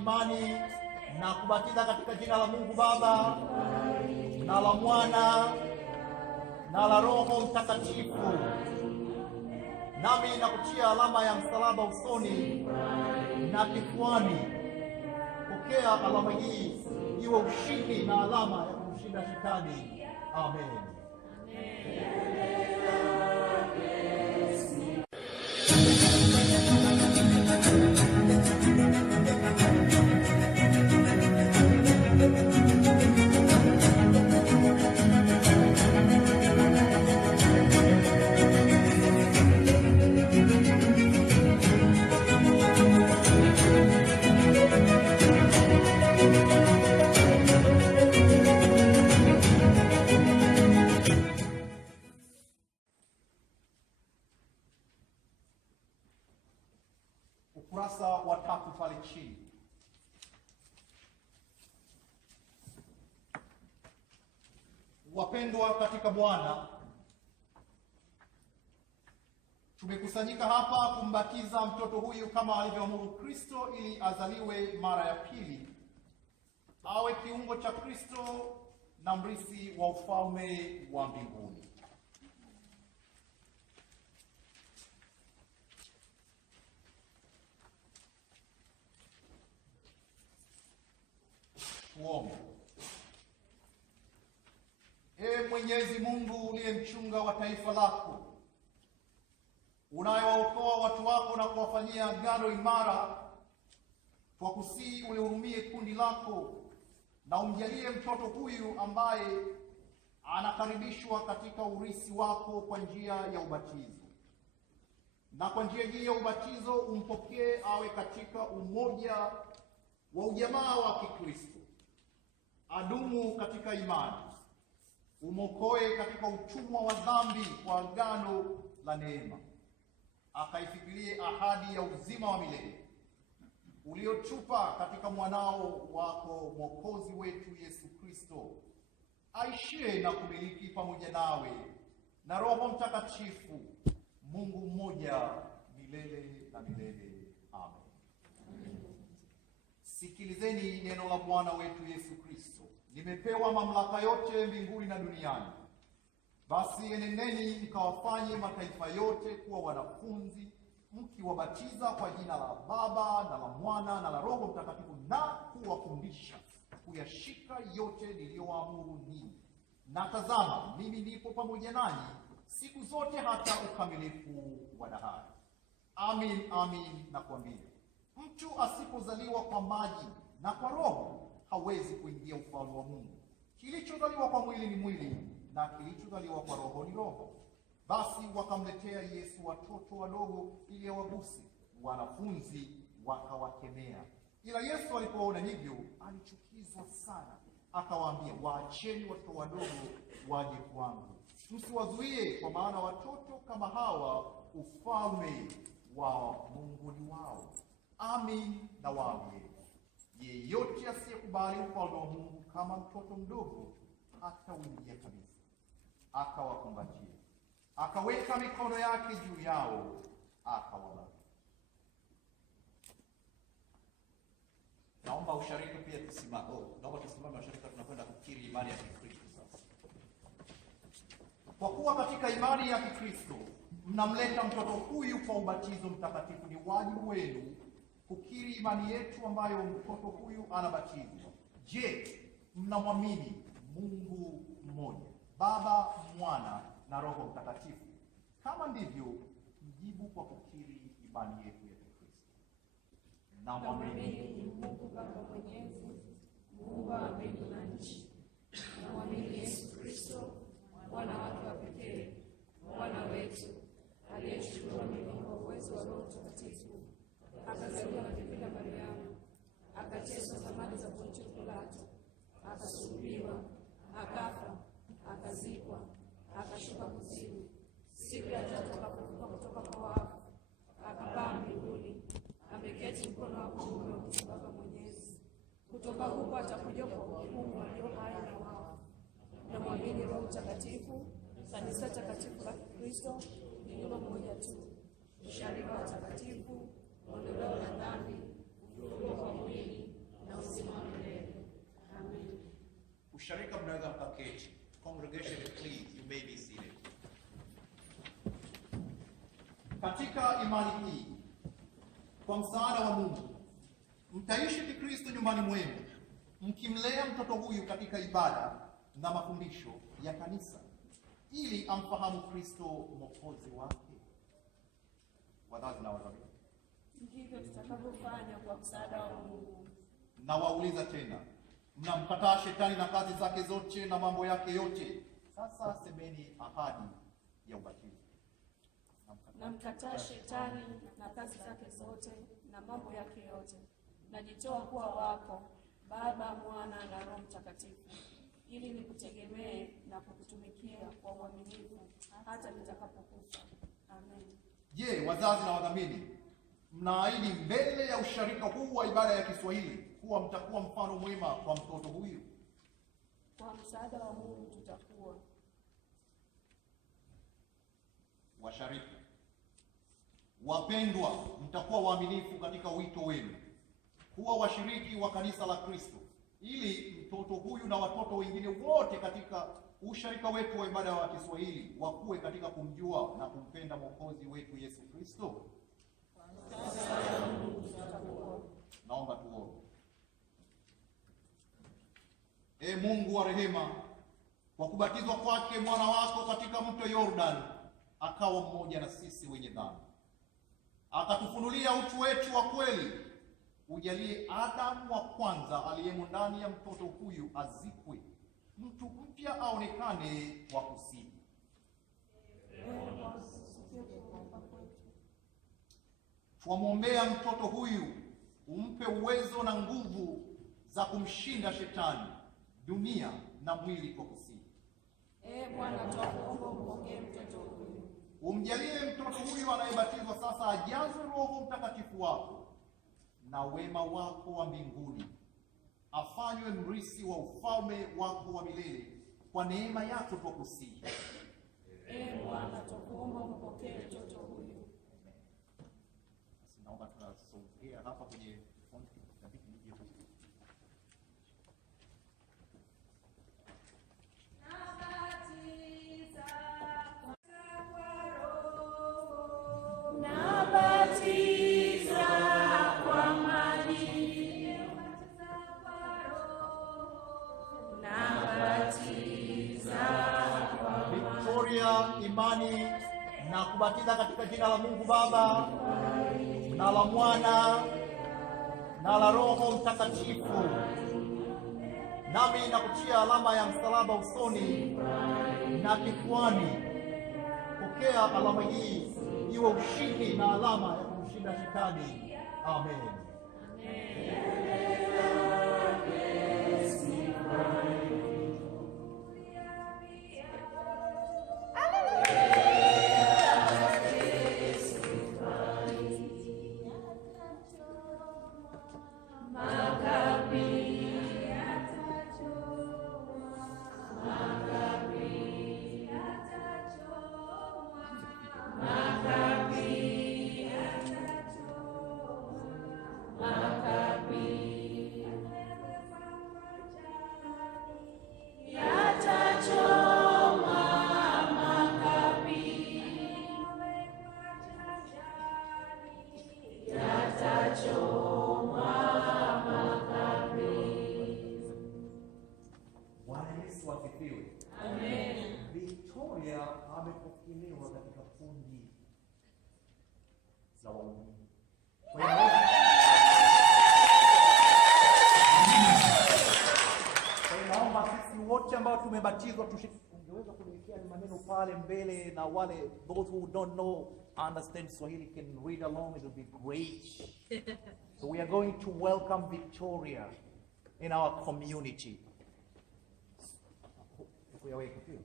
imani na kubatiza katika jina la Mungu Baba na la Mwana na la Roho Mtakatifu. Nami nakutia alama ya msalaba usoni na kifuani. Pokea alama hii iwe ushindi na alama ya kumshinda Shetani. Amen. Ukurasa wa 3 pale chini. Wapendwa katika Bwana, tumekusanyika hapa kumbatiza mtoto huyu kama alivyoamuru Kristo, ili azaliwe mara ya pili, awe kiungo cha Kristo na mrithi wa ufalme wa mbinguni. Tuombe. Ee Mwenyezi Mungu uliye mchunga wa taifa lako, unayewaokoa watu wako na kuwafanyia agano imara, kwa kusii ulihurumie kundi lako na umjalie mtoto huyu ambaye anakaribishwa katika urithi wako kwa njia ya ubatizo. Na kwa njia hii ya ubatizo umpokee awe katika umoja wa ujamaa wa Kikristo. Adumu katika imani, umokoe katika utumwa wa dhambi kwa agano la neema, akaifikirie ahadi ya uzima wa milele uliotupa katika mwanao wako Mwokozi wetu Yesu Kristo, aishie na kumiliki pamoja nawe na Roho Mtakatifu, Mungu mmoja milele na milele. Amen. Sikilizeni neno la Bwana wetu Yesu Kristo. Nimepewa mamlaka yote mbinguni na duniani. Basi enendeni mkawafanye mataifa yote kuwa wanafunzi, mkiwabatiza kwa jina la Baba na la Mwana na la Roho Mtakatifu, na kuwafundisha kuyashika yote niliyowaamuru ninyi. Na tazama, mimi nipo pamoja nanyi siku zote hata ukamilifu wa dahari. Amin, amin nakwambia, mtu asipozaliwa kwa maji na kwa Roho hawezi kuingia ufalme wa Mungu. Kilichodhaliwa kwa mwili ni mwili, na kilichodhaliwa kwa Roho ni roho. Basi wakamletea Yesu watoto wadogo ili awaguse. Wanafunzi wakawakemea. Ila Yesu alipoona hivyo alichukizwa sana, akawaambia, waacheni watoto wadogo waje kwangu, msiwazuie, kwa maana watoto kama hawa ufalme wa Mungu ni wao. Amin nawaambia, yeyote asiyekubali ufalme wa Mungu kama mtoto mdogo hatauingia kabisa. Akawakumbatia, akaweka mikono yake juu yao, akawabariki. Naomba ushariki pia tusimame. Naomba tusimame ushariki, tunakwenda kukiri imani ya Kikristo sasa. Kwa kuwa katika imani ya Kikristo mnamleta mtoto huyu kwa ubatizo mtakatifu, ni wajibu wenu kukiri imani yetu ambayo mtoto huyu anabatizwa. Je, mnamwamini Mungu mmoja, Baba, Mwana na Roho Mtakatifu? Kama ndivyo, mjibu kwa kukiri imani yetu ya Kikristo. Namwamini Mungu Baba Mwenyezi, Muumba wa mbingu na nchi. Namwamini Yesu Kristo, mwana wake wa pekee, Bwana wetu, aliyechukuliwa mimba kwa uwezo wa Roho Mtakatifu, akazaliwa na Bikira Mariamu, akateswa zamani za Pontio Pilato, akasulubiwa, akafa, akazikwa, akashuka kuzimu. Siku ya tatu akafufuka kutoka kwa wafu, akapaa mbinguni, ameketi mkono wa kuume wa Mungu Baba Mwenyezi. Kutoka huko atakuja kwa hukumu walio hai na wafu. Namwamini Roho Mtakatifu, kanisa takatifu la Kristo, lililo moja tu, usharika wa takatifu, ondoleo la dhambi, ufufuo wa mwili congregation, please, you may be seated. Katika imani hii, kwa msaada wa Mungu, mtaishi Kikristo nyumbani mwenu, mkimlea mtoto huyu katika ibada na mafundisho ya kanisa, ili amfahamu Kristo Mwokozi wake. Wazazi na wazazi, ndivyo tutakavyofanya kwa msaada wa Mungu. Na wauliza tena, mnamkataa shetani na kazi zake zote na mambo yake yote. Sasa semeni ahadi ya ubatizo. Namkataa shetani na kazi zake zote na mambo yake yote. Najitoa kuwa wako, Baba, Mwana na Roho Mtakatifu, ili nikutegemee na kukutumikia kwa uaminifu hata nitakapokufa. Amen. Je, wazazi na wadhamini, mnaahidi mbele ya usharika huu wa ibada ya Kiswahili kuwa mtakuwa mfano mwema kwa mtoto huyu? Kwa msaada wa Mungu tutakuwa. Washarika wapendwa, mtakuwa waaminifu katika wito wenu kuwa washiriki wa kanisa la Kristo, ili mtoto huyu na watoto wengine wote katika usharika wetu wa ibada wa Kiswahili wakuwe katika kumjua na kumpenda Mwokozi wetu Yesu Kristo. Naomba tuombe. Ee Mungu wa rehema, kwa kubatizwa kwake mwana wako katika mto Yordan, akawa mmoja na sisi wenye dhambi, akatufunulia utu wetu wa kweli. Ujalie Adamu wa kwanza aliyemo ndani ya mtoto huyu azikwe, mtu mpya aonekane wa kusini. Twamwombea mtoto huyu, umpe uwezo na nguvu za kumshinda shetani, dunia na mwili kwa kusini. Bwana, twakuomba umpokee mtoto huyu. Umjalie mtoto huyu anayebatizwa sasa ajazwe Roho Mtakatifu wako na wema wako wa mbinguni, afanywe mrisi wa ufalme wako wa milele, kwa neema yako twakusihi. Bwana, twakuomba umpokee mtoto huyu. Naomba tunasogea hapa kwenye Imani na kubatiza katika jina la Mungu Baba na la Mwana na la Roho Mtakatifu. Nami nakutia alama ya msalaba usoni na kifuani. Pokea alama hii iwe ushindi na alama ya kumshinda shetani. Amen. Amepokelewa katika kundi la waumini. Naomba sisi wote ambao tumebatizwa ungeweza kuelekea maneno pale mbele, na wale those who don't know understand Swahili can read along, it will be great. So we are going to welcome Victoria in our community. We are waiting.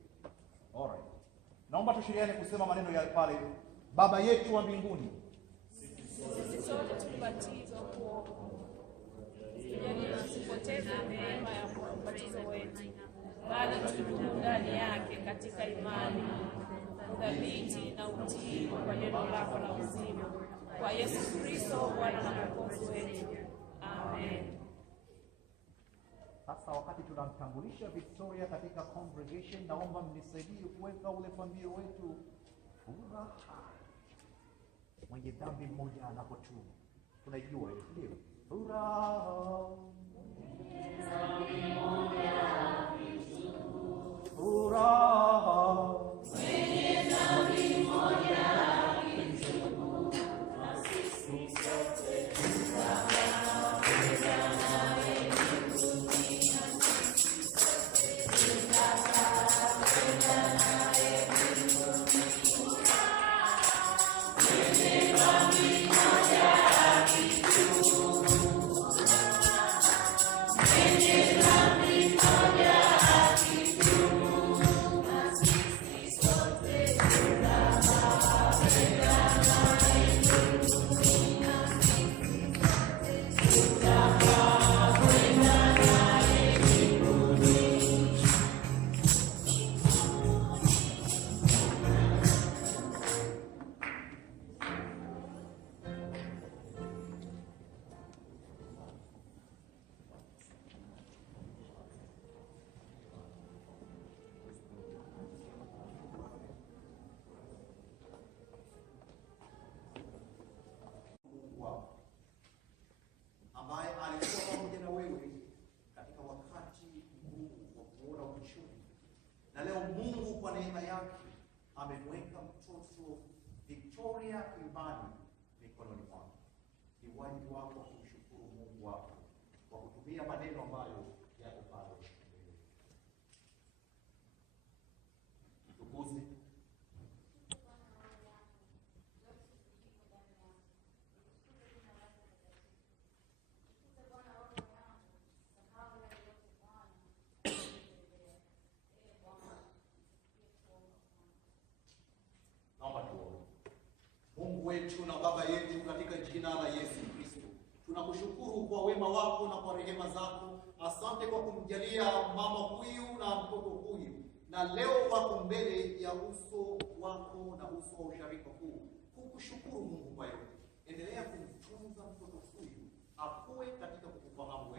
All right. Naomba tushiriane kusema maneno ya pale. Baba yetu wa mbinguni, sisi sote tulibatizwa kuokoka. Tusipoteze neema ya ubatizo wetu, bali tudumu ndani yake katika imani, uthabiti na utii kwa neno lako la uzima, kwa Yesu Kristo Bwana na Mwokozi wetu. Amen. Sasa wakati tunamtambulisha Victoria katika congregation. Naomba mnisaidie kuweka ule pambio wetu, furaha. Mwenye dhambi mmoja anapotubu, tunaijua hiyo, ndio furaha. Furaha. ambaye alikuwa pamoja na wewe katika wakati mgumu wa kuona uchungu, na leo Mungu kwa neema yake amemweka mtoto Victoria Imani mikononi mwako. Ni wajibu wako kumshukuru Mungu wako kwa kutumia maneno ambayo yako pale mbele. Tukuze. Mungu wetu na Baba yetu, katika jina la Yesu Kristo, tunakushukuru kwa wema wako na kwa rehema zako. Asante kwa kumjalia mama huyu na mtoto huyu, na leo wako mbele ya uso wako na uso wa usharika huu kukushukuru Mungu kwa yote. Endelea kumtunza mtoto huyu, akue katika kukufahamu